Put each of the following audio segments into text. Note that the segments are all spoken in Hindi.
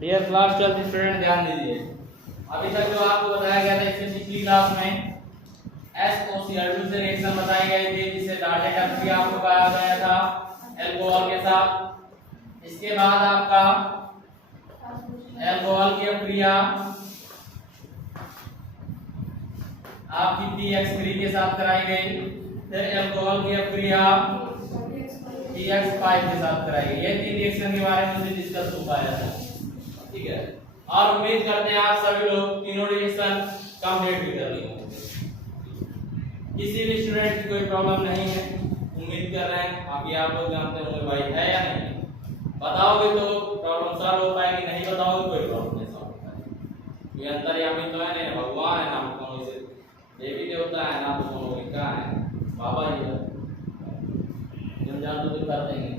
डियर क्लास 12 स्टूडेंट ध्यान दीजिए। अभी तक जो आपको बताया गया था इससे पिछली क्लास में SOCl2 से रिएक्शन बताई गई थी जिसे डाल्टन अभिक्रिया आपको बताया गया था अल्कोहल के साथ। इसके बाद आपका अल्कोहल की अभिक्रिया आपकी pX3 के साथ कराई गई, फिर अल्कोहल की अभिक्रिया pX5 के साथ कराई गई। ये तीन रिएक्शन के बारे में मुझे डिस्कस हो पाया था, ठीक है। और उम्मीद करते हैं आप सभी लोग तीनों रिएक्शन कंप्लीट भी कर लिए। किसी भी स्टूडेंट की कोई प्रॉब्लम नहीं है, उम्मीद कर रहे हैं। अभी आप लोग जानते होंगे भाई है या नहीं, बताओगे तो प्रॉब्लम सॉल्व हो पाएगी, नहीं बताओगे कोई प्रॉब्लम नहीं सॉल्व हो पाएगी। ये अंतर्यामी तो है नहीं, भगवान है ना, कौन से देवी देवता है ना, तो कौन क्या है, बाबा जी है, जब जान तो कर देंगे।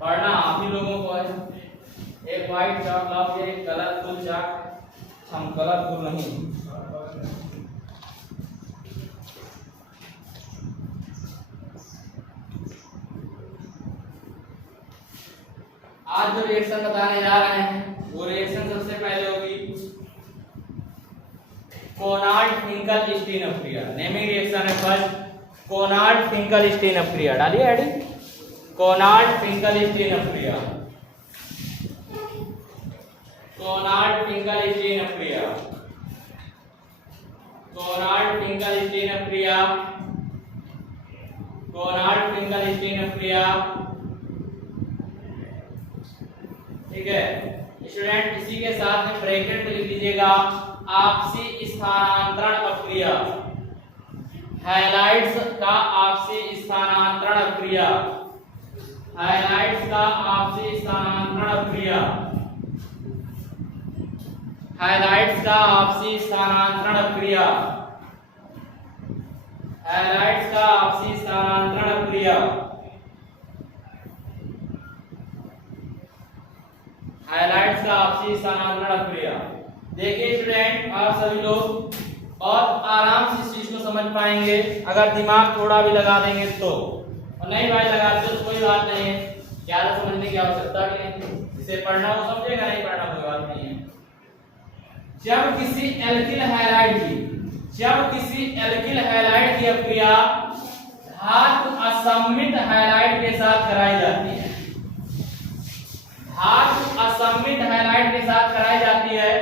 पढ़ना आप ही लोगों को है। एक व्हाइट चाक लाओ, ये एक कलरफुल चाक, हम कलरफुल नहीं। आज जो रिएक्शन बताने जा रहे हैं वो रिएक्शन सबसे पहले होगी कोनार्ड-फिंकल-स्टीन अभिक्रिया। नेमिंग रिएक्शन है फर्स्ट कोनार्ड-फिंकल-स्टीन अभिक्रिया। डालिए आईडी कोनार्ड-फिंकल-स्टीन अभिक्रिया, कोनार्ड-फिंकल-स्टीन अभिक्रिया, कोनार्ड-फिंकल-स्टीन अभिक्रिया, कोनार्ड-फिंकल-स्टीन अभिक्रिया, ठीक है स्टूडेंट। इसी के साथ में ब्रैकेट में लिख लीजिएगा आपसी स्थानांतरण अभिक्रिया, हैलाइड्स का आपसी स्थानांतरण अभिक्रिया, हैलाइड्स का आपसी स्थानांतरण अभिक्रिया, हैलाइड्स का आपसी स्थानांतरण अभिक्रिया, हैलाइड्स का आपसी स्थानांतरण अभिक्रिया, हाइलाइट्स का आपसी स्थानांतरण अभिक्रिया। देखिए स्टूडेंट आप सभी लोग बहुत आराम से इस चीज को समझ पाएंगे अगर दिमाग थोड़ा भी लगा देंगे तो, और नहीं भाई लगाते तो कोई बात नहीं है, ज्यादा समझने की आवश्यकता भी नहीं। जिसे पढ़ना वो समझेगा, नहीं पढ़ना कोई बात नहीं है। जब किसी एल्किल हैलाइड की अभिक्रिया धातु असम्मित हैलाइड के साथ कराई जाती है, धातु असम्मित हैलाइड के साथ कराई जाती है,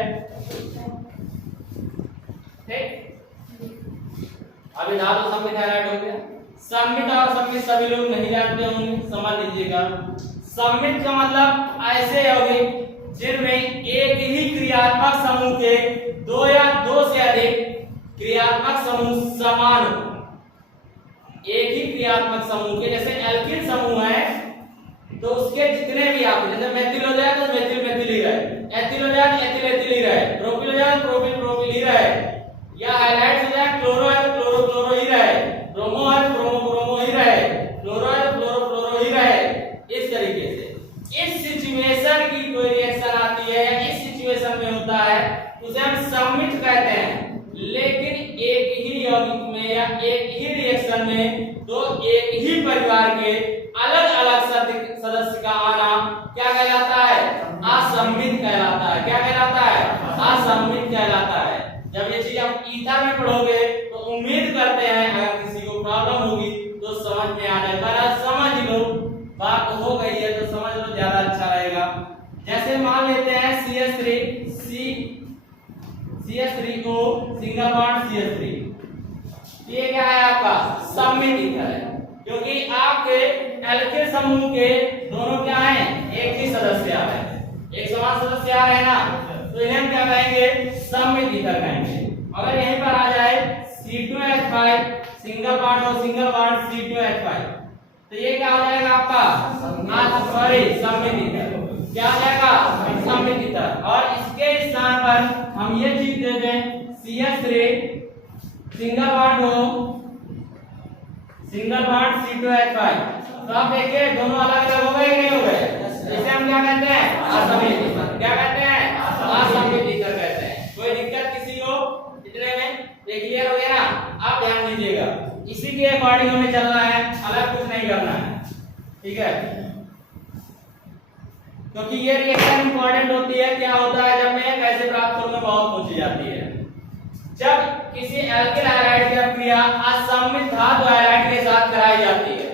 ठीक। अभी धातु सम्मित हैलाइड हो गया। सम्मित और सम्मित सभी लोग नहीं जानते होंगे, समझ लीजिएगा। सम्मित का मतलब ऐसे होगी जिनमें एक ही क्रियात्मक समूह के दो या दो से अधिक क्रियात्मक समूह समान हो। एक ही क्रियात्मक समूह के, जैसे एल्किल समूह है तो उसके जितने भी आप, जैसे मेथिल हो जाए तो मेथिल मेथिल ही रहे, एथिल हो जाए तो एथिल एथिल ही रहे, प्रोपिल हो जाए तो प्रोपिल प्रोपिल ही रहे, या हाइलाइट्स हो जाए क्लोरो है तो क्लोरो क्लोरो ही रहे, ब्रोमो है तो ब्रोमो ब्रोमो ही रहे, फ्लोरो है तो फ्लोरो फ्लोरो ही रहे। इस तरीके से इस सिचुएशन की कोई रिएक्शन आती है या इस सिचुएशन में होता है उसे हम सम्मित कहते हैं। लेकिन एक ही यौगिक में या एक ही रिएक्शन में तो एक ही परिवार के अलग अलग सदस्य का आना क्या कहलाता है? असम्मित कहलाता है। क्या कहलाता है? असम्मित कहलाता है। जब ये चीज आप ईथर में पढ़ोगे तो उम्मीद करते हैं अगर किसी को प्रॉब्लम होगी तो समझ में आ जाएगा। समझ लो, बात हो गई है तो समझ लो, ज्यादा अच्छा रहेगा। जैसे मान लेते हैं CH3 को सिंगल बॉन्ड CH3, ये क्या है आपका? सम्मित ईथर है, क्योंकि आपके एल्किल समूह के दोनों क्या हैं? एक ही सदस्य आ रहे हैं, एक समान सदस्य आ रहे हैं ना, तो इन्हें हम क्या कहेंगे? सम्मित ईथर कहेंगे। अगर यहीं पर आ जाए C2H5 सिंगल बॉन्ड C2H5 तो ये क्या हो जाएगा आपका? सॉरी सम्मित ईथर। क्या हो जाएगा? सम्मित ईथर। और इसके स्थान पर हम ये चीज दे दें CH3 सिंगल बॉन्ड C2H5, तो आप देखिए दोनों अलग अलग हो गए कि नहीं हो गए? इसे हम क्या कहते हैं? असम्मित ईथर। क्या कहते हैं? असम्मित ईथर कहते हैं। कोई दिक्कत किसी को इतने में? ये क्लियर हो गया ना? आप ध्यान दीजिएगा, इसी के अकॉर्डिंग हमें चलना है, अलग कुछ नहीं करना है, ठीक है। क्योंकि ये रिएक्शन इंपॉर्टेंट होती है क्या होता है जब मैं कैसे प्राप्त करूंगा, बहुत पूछी जाती है। जब किसी एल्किल हैलाइड की अभिक्रिया असममित धातु हैलाइड के साथ कराई जाती है,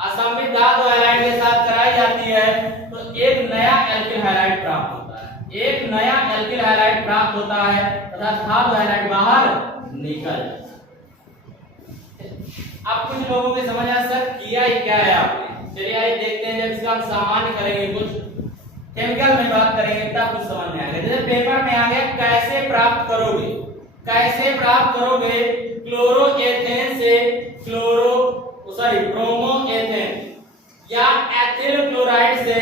असममित धातु हैलाइड के साथ कराई जाती है, तो एक नया एल्किल हैलाइड प्राप्त होता है, एक नया एल्किल हैलाइड प्राप्त होता है तथा धातु हैलाइड बाहर निकल जाता है। अब कुछ लोगों के समझ आया सर किया ही क्या है आपने। चलिए आइए देखते हैं, जब इसका हम सामान्य करेंगे, कुछ केमिकल में बात करेंगे तब कुछ समझ में आएगा। जैसे पेपर में आ गया कैसे प्राप्त करोगे, कैसे प्राप्त करोगे क्लोरोएथेन से ब्रोमोएथेन या एथिल क्लोराइड से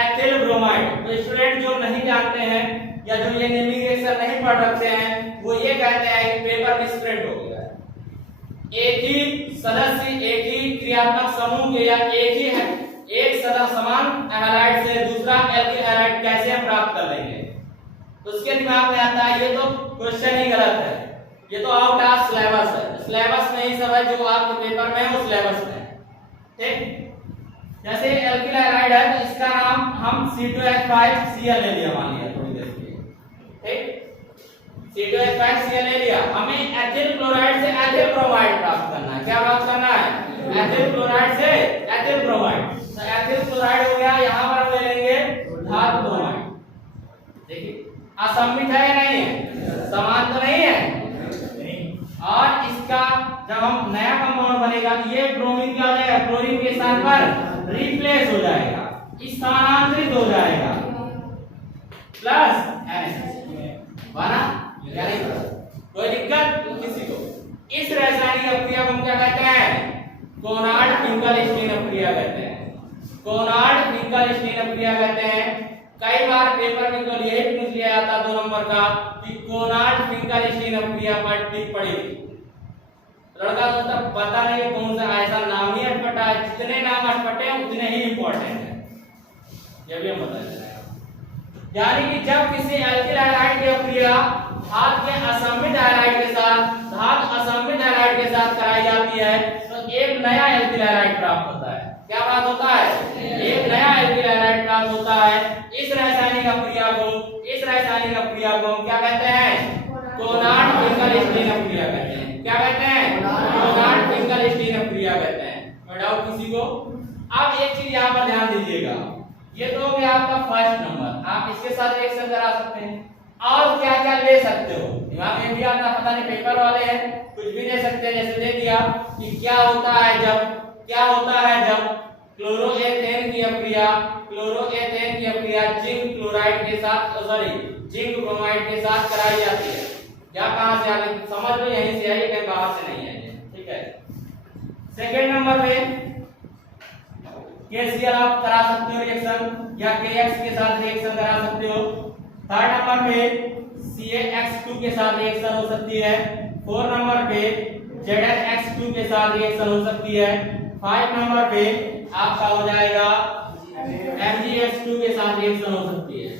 एथिल ब्रोमाइड। तो स्टूडेंट जो नहीं जानते हैं या जो ये नेमिंग रिएक्शन नहीं पढ़ रखते हैं वो ये कहते हैं कि पेपर में स्प्रेड हो गया है। एक ही सदस्य, एक ही क्रियात्मक समूह के या एक समान हैलाइड से दूसरा एल्किल हैलाइड कैसे हम प्राप्त कर लेंगे। तो उसके दिमाग में आता है ये तो क्वेश्चन ही गलत है, ये तो आउट ऑफ सिलेबस है, सिलेबस में ही सब है जो आपके पेपर में है वो सिलेबस में है। ठीक, जैसे एल्किल हैलाइड है तो इसका नाम हम C2H5Cl ले लिया, मान लिया थोड़ी देर के लिए। ठीक, C2H5Cl ले लिया, हमें एथिल क्लोराइड से एथिल ब्रोमाइड प्राप्त करना है। क्या प्राप्त करना है? एथिल क्लोराइड से एथिल ब्रोमाइड। तो एथिल क्लोराइड हो गया, यहां पर हम ले लेंगे धातु ब्रोमाइड। देखिए असममित है या नहीं है, समान तो नहीं है। और इसका जब हम नया कंपाउंड बनेगा तो ये ब्रोमीन क्या हो जाएगा, क्लोरीन के स्थान पर रिप्लेस हो जाएगा, स्थानांतरित हो जाएगा, प्लस NH बना या नहीं बना, कोई दिक्कत किसी को। इस रासायनिक अभिक्रिया को हम क्या कहते हैं? कोनार्ड फिंकलस्टीन अभिक्रिया कहते हैं, कोनार्ड फिंकलस्टीन अभिक्रिया कहते हैं। कई बार पेपर में तो यही पूछ लिया जाता 2 नंबर का कि कोनार्ड फिंकलस्टीन अभिक्रिया पर टिक पड़ेगी। लड़का सोचता पता नहीं कौन सा ऐसा नाम ही अटपटा है, जितने नाम अटपटे हैं उतने ही इंपॉर्टेंट है, ये भी हम बता दें। यानी कि जब किसी एल्किल हैलाइड की अभिक्रिया धातु के असममित हैलाइड के साथ कराई जाती है तो एक नया एल्किल हैलाइड प्राप्त होता है। क्या प्राप्त होता है? एक नया एल्किल हैलाइड प्राप्त होता है। इस रासायनिक अभिक्रिया को हम क्या कहते हैं? कोनार्ड फिंकलस्टीन अभिक्रिया कहते हैं। क्या कहते हैं? कोनार्ड फिंकलस्टीन अभिक्रिया कहते हैं। कोई डाउट किसी को? अब एक चीज यहाँ पर ध्यान दीजिएगा, ये तो हो गया आपका फर्स्ट नंबर, आप इसके साथ रिएक्शन करा सकते हैं और क्या क्या ले सकते हो, दिमाग में भी आता, पता नहीं पेपर वाले हैं कुछ भी दे सकते हैं। जैसे दे दिया कि क्या होता है जब क्लोरोएथेन की अभिक्रिया जिंक क्लोराइड के साथ जिंक ब्रोमाइड के साथ कराई जाती है। या कहां से आगे समझ लो, यहीं से आई है, कहीं बाहर से नहीं है। ठीक है, सेकंड नंबर में KCl आप करा सकते हो रिएक्शन या KX के साथ रिएक्शन करा सकते हो। थर्ड नंबर पे CaX2 के साथ रिएक्शन हो सकती है। फोर्थ नंबर पे ZnX2 के साथ रिएक्शन हो सकती है। 5 नंबर पे आपका हो जाएगा MgX2 के साथ रिएक्शन हो सकती है।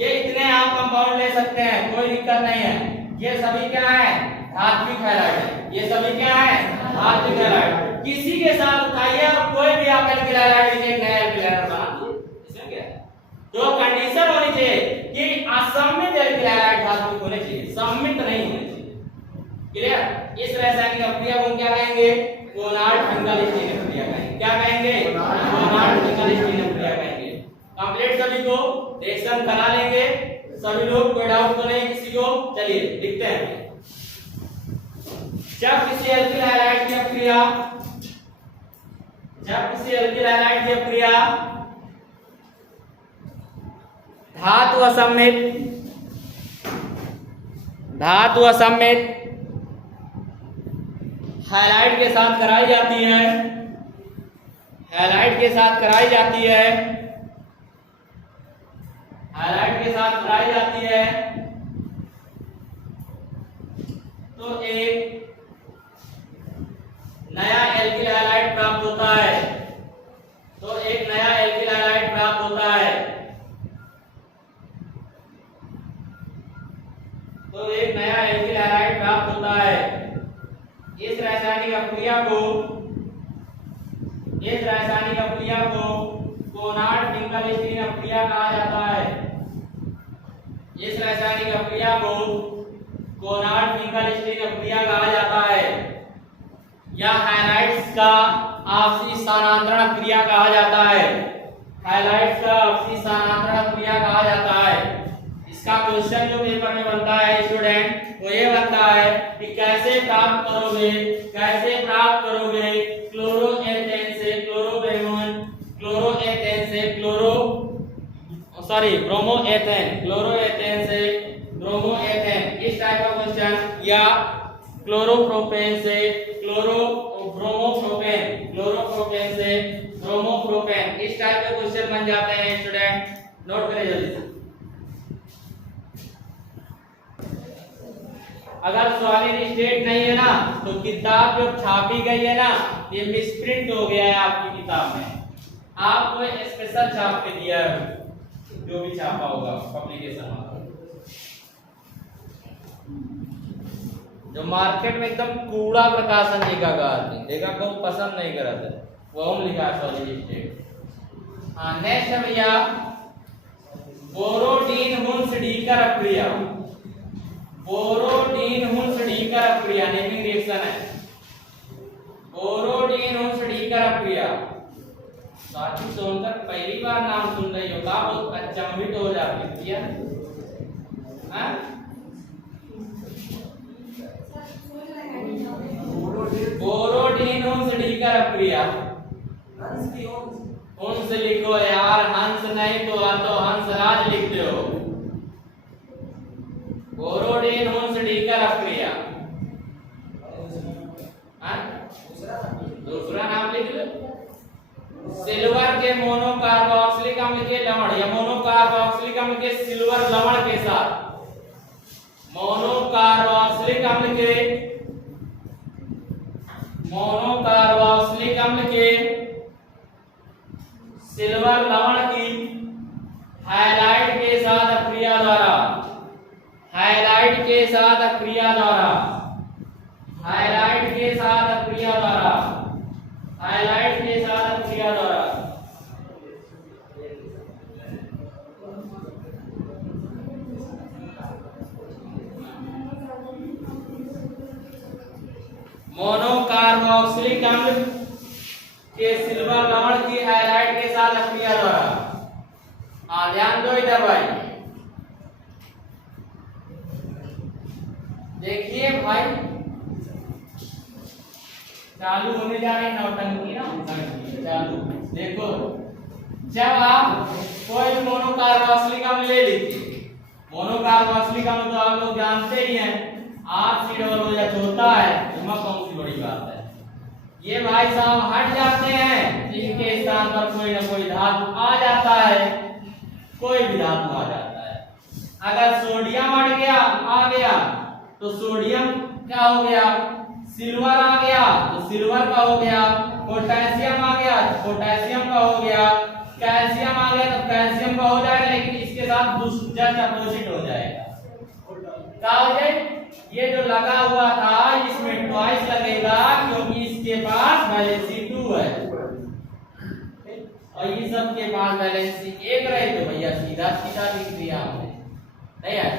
ये इतने आप कंपाउंड ले सकते हैं, कोई दिक्कत नहीं है। ये सभी क्या है? धात्विक हैलाइड है। ये सभी क्या है? धात्विक हैलाइड। किसी के साथ उठाइए और कोई भी आप एल्किल हैलाइड लीजिए, नया एल्किल हैलाइड बना दीजिए। इसमें क्या है? जो कंडीशन होनी चाहिए कि असममित एल्किल हैलाइड धात्विक होने चाहिए, सममित नहीं होने चाहिए। क्लियर? इस रासायनिक अभिक्रिया को क्या कहेंगे? कोनार्ड फिंकलस्टीन अभिक्रिया कहेंगे। क्या कहेंगे? कोनार्ड फिंकलस्टीन अभिक्रिया कहेंगे। कंप्लीट सभी को रिएक्शन करा लेंगे सभी लोग, कोई डाउट तो नहीं किसी को? चलिए लिखते हैं। जब किसी एल्किल हैलाइड की अभिक्रिया धातु असममित हैलाइड के साथ कराई जाती है, हैलाइड के साथ कराई जाती है तो एक नया एल्किल हैलाइड प्राप्त होता है। इस रासायनिक अभिक्रिया को कोनार्ड फिंकलस्टीन अभिक्रिया कहा जाता है। इस रासायनिक अभिक्रिया को कोनार्ड फिंकलस्टीन अभिक्रिया कहा जाता है, या हैलाइड्स का आपसी स्थानांतरण क्रिया कहा जाता है। हैलाइड्स का आपसी स्थानांतरण क्रिया कहा जाता है। इसका क्वेश्चन जो पेपर में बनता है स्टूडेंट, वो ये बनता है कि कैसे प्राप्त करोगे क्लोरोएथेन से क्लोरोबेमोन, क्लोरोएथेन से क्लोरोएथेन से ब्रोमोएथेन, इस टाइप का क्वेश्चन, या क्लोरोप्रोपेन से क्लोरोप्रोपेन से ब्रोमोप्रोपेन, इस टाइप के क्वेश्चन बन जाते हैं स्टूडेंट, नोट करें जल्दी से। अगर सॉलिड स्टेट नहीं है ना तो किताब जो छापी गई है ना ये मिसप्रिंट हो गया है आपकी किताब में, आपको स्पेशल छाप के दिया है जो भी छापा होगा पब्लिकेशन में। जो मार्केट में एकदम कूड़ा प्रकाशन देखा बहुत पसंद नहीं करते वो हम लिखा है सॉलिड स्टेट। हाँ नेक्स्ट है भैया बोरोडीन हुन्स-डीकर अभिक्रिया। बोरोडीन हुन्स-डीकर अभिक्रिया नेमिंग रिएक्शन है। बोरोडीन हुन्स-डीकर अभिक्रिया साथी सुनकर पहली बार नाम सुन रही हो का बहुत अचंभित हो जाती है। बोरोडीन हुन्स-डीकर अभिक्रिया, हुन्स लिखो यार, हंस नहीं तो हंसराज लिखते हो। बोरोडीन हुन्स-डीकर अभिक्रिया, दूसरा नाम लिख लो। सिल्वर के मोनोकार्बोक्सिलिक अम्ल के लवण या मोनोकार्बोक्सिलिक अम्ल के सिल्वर लवण के साथ, मोनोकार्बोक्सिलिक अम्ल के सिल्वर लवण की हाइलाइट के साथ अभिक्रिया द्वारा, हाइलाइट के साथ अभिक्रिया द्वारा, हाइलाइट के साथ अभिक्रिया द्वारा, हाइलाइट के साथ अभिक्रिया द्वारा मोनोकार्बोक्सिलिक अम्ल के सिल्वर लवण की हाइलाइट के साथ अभिक्रिया द्वारा। हाँ ध्यान दो इधर भाई, देखिए भाई चालू होने जा रही नौटंकी ना, चालू देखो। जब आप कोई भी मोनोकार्बोक्सिलिक अम्ल ले लीजिए, मोनोकार्बोक्सिलिक अम्ल तो आप लोग जानते ही हैं RCOOH होता है, इसमें कौन सी बड़ी बात है। ये भाई साहब हट जाते हैं, इनके स्थान पर कोई ना कोई धातु आ जाता है, कोई भी धातु आ जाता है। अगर सोडियम हट गया आ गया तो सोडियम क्या हो गया, सिल्वर आ गया तो सिल्वर का हो गया, पोटेशियम आ गया तो पोटेशियम का हो गया, कैल्शियम आ गया तो कैल्शियम का हो जाएगा, लेकिन इसके साथ जस्ट अपोजिट हो जाएगा। क्या हो जाए, ये जो लगा हुआ था इसमें ट्वाइस लगेगा क्योंकि इसके पास वैलेंसी 2 है और ये सब के पास वैलेंसी 1 रहे तो भैया सीधा सीधा लिख दिया हमने, नहीं आया।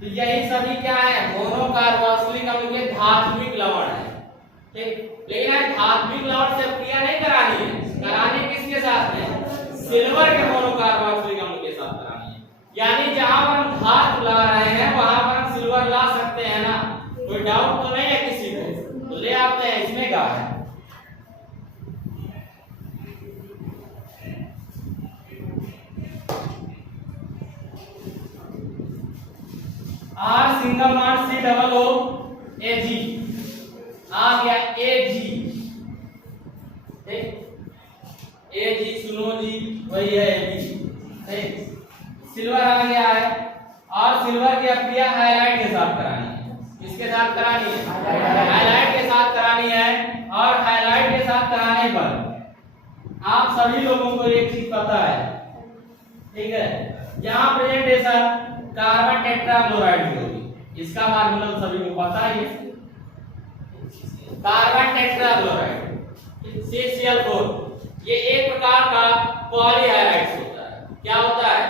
तो यही सभी क्या है, मोनोकार्बोक्सिलिक अम्ल के धात्विक लवण है, ठीक। लेकिन धात्विक लवण से क्रिया नहीं करानी है, करानी किसके साथ है, सिल्वर के मोनोकार्बोक्सिलिक अम्ल के साथ करानी है। यानी जहां पर हम धातु ला रहे हैं वहां पर हम सिल्वर ला सकते हैं ना, कोई डाउट तो नहीं है किसी को, तो ले आते हैं, इसमें क्या है। R single bond C double O AG आ गया AG, ठीक। AG सुनो जी वही है AG, ठीक। सिल्वर आ गया है और सिल्वर की अभिक्रिया हाइलाइट के साथ करानी है, किसके साथ करानी है, हाइलाइट के साथ करानी है। और हाइलाइट के साथ कराने पर आप सभी लोगों को एक चीज पता है, ठीक है, यहाँ प्रेजेंटेशन कार्बन टेट्राक्लोराइड की होगी, इसका फार्मूला सभी को पता है, कार्बन टेट्राक्लोराइड CCl4, ये एक प्रकार का पॉलीहैलाइड्स होता है। क्या होता है?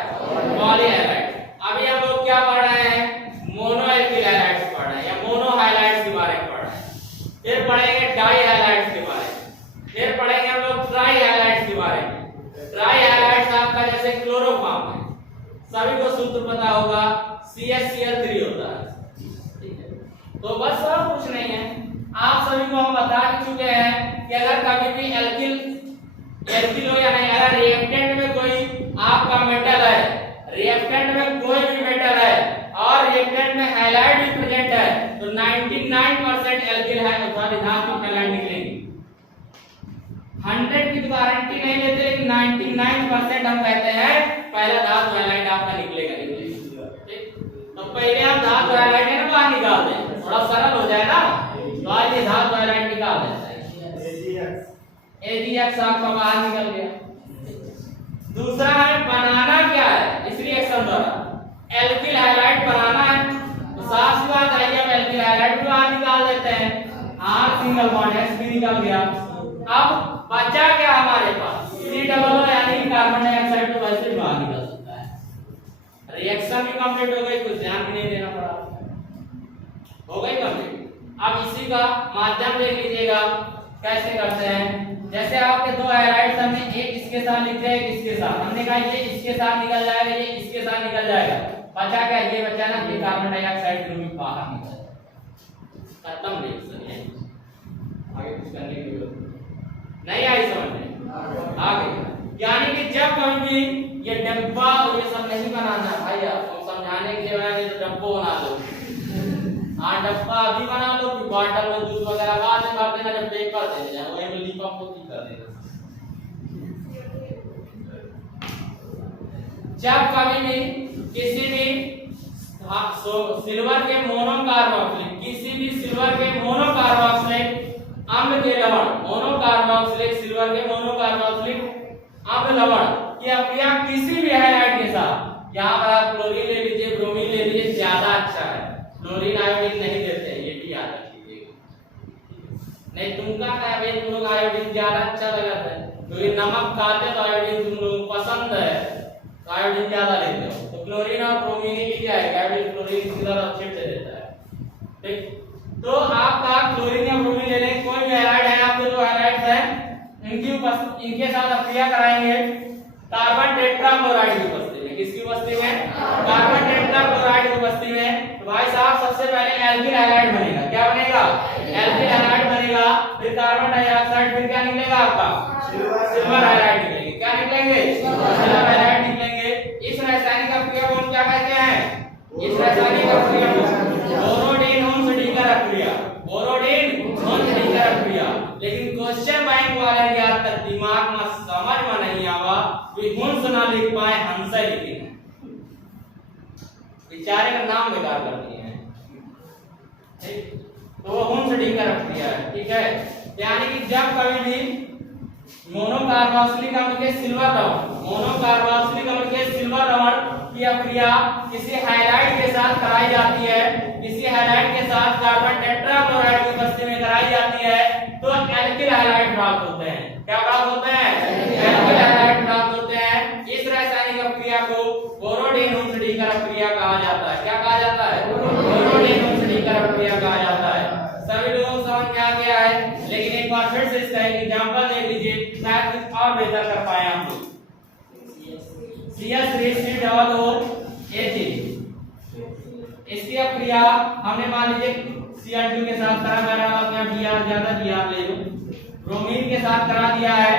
पॉलीहैलाइड्स। अभी हम लोग क्या पढ़ रहे हैं? मोनोएल्किल हैलाइड्स पढ़ रहे हैं या मोनोहैलाइड्स के बारे में पढ़ रहे हैं। फिर पढ़ेंगे डाईहैलाइड्स के बारे में, फिर पढ़ेंगे हम लोग ट्राईहैलाइड्स के बारे में। ट्राईहैलाइड्स आपका जैसे क्लोरोफॉर्म है, सभी को सूत्र पता होगा, CH3 होता है। ठीक है, तो बस और कुछ नहीं है, आप सभी को हम बता चुके हैं कि अगर कभी भी एल्किल हो या नहीं, अगर रिएक्टेंट में कोई आपका मेटल है, रिएक्टेंट में कोई भी मेटल है और रिएक्टेंट में हैलाइड भी प्रेजेंट है, तो 99% एल्किल है सॉरी धातु हैलाइड निकलेंगे। 100 की तो गारंटी नहीं लेते, लेकिन 99% हम कहते हैं पहला धातु हैलाइड आपका निकलेगा। ठीक, तो पहले हम धातु हैलाइड है ना बाहर निकाल दें, थोड़ा सरल हो जाए ना। तो आज ये धातु हैलाइड निकाल देते हैं, AgX आपका बाहर निकल गया। दूसरा है बनाना क्या है इस रिएक्शन द्वारा? एल्किल हैलाइड बनाना है, तो साफ सी बात है हम एल्किल हैलाइड भी बाहर निकाल देते हैं, R सिंगल बॉन्ड H भी निकल गया। अब बचा क्या हमारे पास? C डबल O यानी कार्बन डाइऑक्साइड, तो वैसे भी बाहर निकल सकता है। रिएक्शन भी कंप्लीट हो गई, कुछ ध्यान भी नहीं देना पड़ा, हो गई कंप्लीट। अब इसी का माध्यम देख लीजिएगा कैसे करते हैं। जैसे आपके दो हैलाइड्स हमने एक इसके साथ लिख दिया, एक इसके साथ, हमने कहा ये इसके साथ निकल जाएगा, ये इसके साथ निकल जाएगा, बचा क्या? ये बचा ना, ये कार्बन डाइऑक्साइड भी बाहर निकल जाएगा। खत्म रिएक्शन है, आगे कुछ करने की जरूरत नहीं आई समझ में? आगे यानी कि जब कभी भी ये डब्बा और ये सब नहीं बनाना भाई, आप समझाने के लिए बनाने तो डब्बो बना दो। हाँ, डब्बा अभी बना लो, फिर बॉटल में दूध वगैरह बाद में भर देना, जब पेपर दे देना वही में लिप अप होती कर देना। जब कभी भी किसी भी सिल्वर के मोनोकार्बोक्सिलिक, किसी भी सिल्वर के मोनोकार्बोक्सिलिक अम्ल के लवण, मोनोकार्बोक्सिलिक सिल्वर के मोनोकार्बोक्सिलिक अम्ल लवण की अक्रिया किसी भी हैलाइड के साथ, यहाँ पर आप क्लोरीन ले लीजिए, ब्रोमीन ले लीजिए, ज्यादा अच्छा है। क्लोरीन आयोडीन नहीं देते हैं, ये भी याद रखिएगा। नहीं तुमका क्या भाई, तुम लोग आयोडीन ज्यादा अच्छा लगता है, क्योंकि नमक खाते तो आयोडीन तुम लोगों को पसंद है, तो आयोडीन ज्यादा लेते हो। तो क्लोरीन और ब्रोमीन की क्या है, आयोडीन क्लोरीन की तरह अच्छे से देता है। ठीक, तो आपका क्लोरीन या ब्रोमीन ले लें, कोई भी हैलाइड है, आपके दो हैलाइड्स हैं, इनके साथ अक्रिया कराएंगे कार्बन टेट्राक्लोराइड की उपस्थिति में। किसकी उपस्थिति में? कार्बन टेट्राक्लोराइड की उपस्थिति में। तो भाई साहब सबसे पहले एल्किल हैलाइड बनेगा। क्या बनेगा? एल्किल हैलाइड बनेगा। फिर कार्बन डाइऑक्साइड, फिर क्या निकलेगा आपका? सिल्वर हैलाइड निकलेंगे। क्या निकलेंगे? सिल्वर हैलाइड निकलेंगे। इस रासायनिक अक्रिया को हम क्या कहते हैं? इस रासायनिक अक्रिया को बोरोडिन हुंसडीकर अक्रिया, बोरोडिन हुंसडीकर अक्रिया। लेकिन क्वेश्चन बैंक वाले के आज तक दिमाग में समझ में नहीं आवा, वे हुंस ना लिख पाए, हंसा लिखे हैं, बेचारे का नाम बेकार कर दिए हैं। ठीक, तो वो हुंसडीकर अक्रिया है। ठीक है, यानी कि जब कभी भी मोनोकार्बोक्सिलिक अम्ल के सिल्वर लवण, मोनोकार्बोक्सिलिक अम्ल के सिल्वर लवण की अक्रिया किसी हैलाइड के साथ कराई जाती है, किसी हैलाइड के साथ कार्बन टेट्राक्लोराइड की उपस्थिति में कराई जाती है, तो एल्किल हैलाइड प्राप्त होते हैं। क्या प्राप्त होते हैं? एल्किल हैलाइड प्राप्त होते हैं। इस रासायनिक अक्रिया को बोरोडिन हुंसडीकर अक्रिया कहा जाता है। क्या कहा जाता है? बोरोडिन हुंसडीकर अक्रिया कहा जाता है। सभी लोगों को समझ में आ गया है, लेकिन एक बार फिर से इसका एक एग्जांपल देख लीजिए, शायद कुछ और बेहतर कर पाए हम लोग। CH3COOH, इसकी अक्रिया हमने मान लीजिए Cl2 के साथ करा, मेरा अपना Br ज्यादा Br ले लो, ब्रोमीन के साथ करा दिया है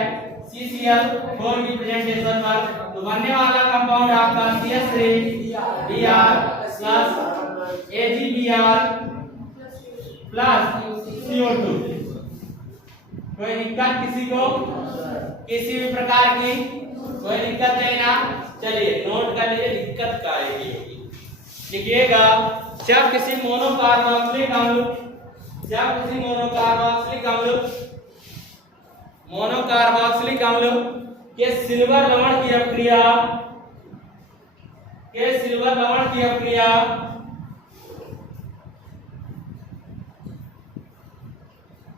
CCl4 की प्रेजेंटेशन पर, तो बनने वाला कंपाउंड आपका CH3Br plus AgBr plus CO2। कोई दिक्कत किसी को? किसी भी प्रकार की कोई दिक्कत नहीं ना? चलिए नोट कर लीजिए, दिक्कत क्या आएगी लिखिएगा। जब किसी मोनोकार्बोक्सिलिक अम्ल, जब किसी मोनोकार्बोक्सिलिक अम्ल के सिल्वर लवण की अक्रिया,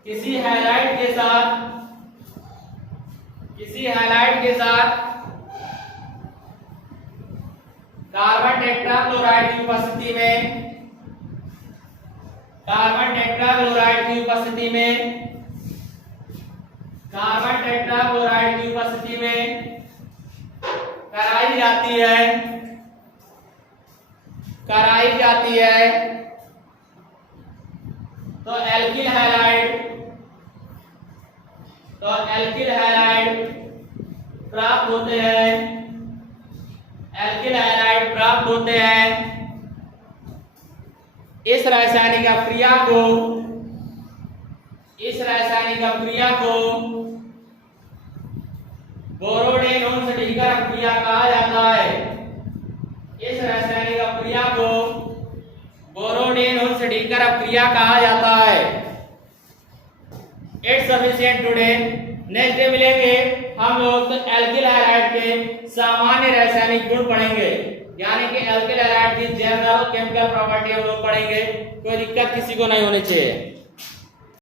किसी हैलाइड के साथ किसी हैलाइड के साथ कार्बन टेट्राक्लोराइड की उपस्थिति में, कार्बन टेट्राक्लोराइड की उपस्थिति में, कार्बन टेट्राक्लोराइड की उपस्थिति में कराई जाती है, कराई जाती है तो एल्किल हैलाइड, तो एल्किल हैलाइड प्राप्त होते हैं, एल्किल हैलाइड प्राप्त होते हैं। इस रासायनिक क्रिया को, इस रासायनिक क्रिया को बोरोडेनोन स्टिकर क्रिया कहा जाता है। इस रासायनिक क्रिया को बोरोडेनोन स्टिकर क्रिया कहा जाता है। It's sufficient today. Next day मिलेंगे हम लोग तो एल्किल हैलाइड के सामान्य रासायनिक गुण पढ़ेंगे, यानी कि एल्किल हैलाइड की जनरल केमिकल प्रॉपर्टी हम लोग पढ़ेंगे। कोई दिक्कत किसी को नहीं होनी चाहिए।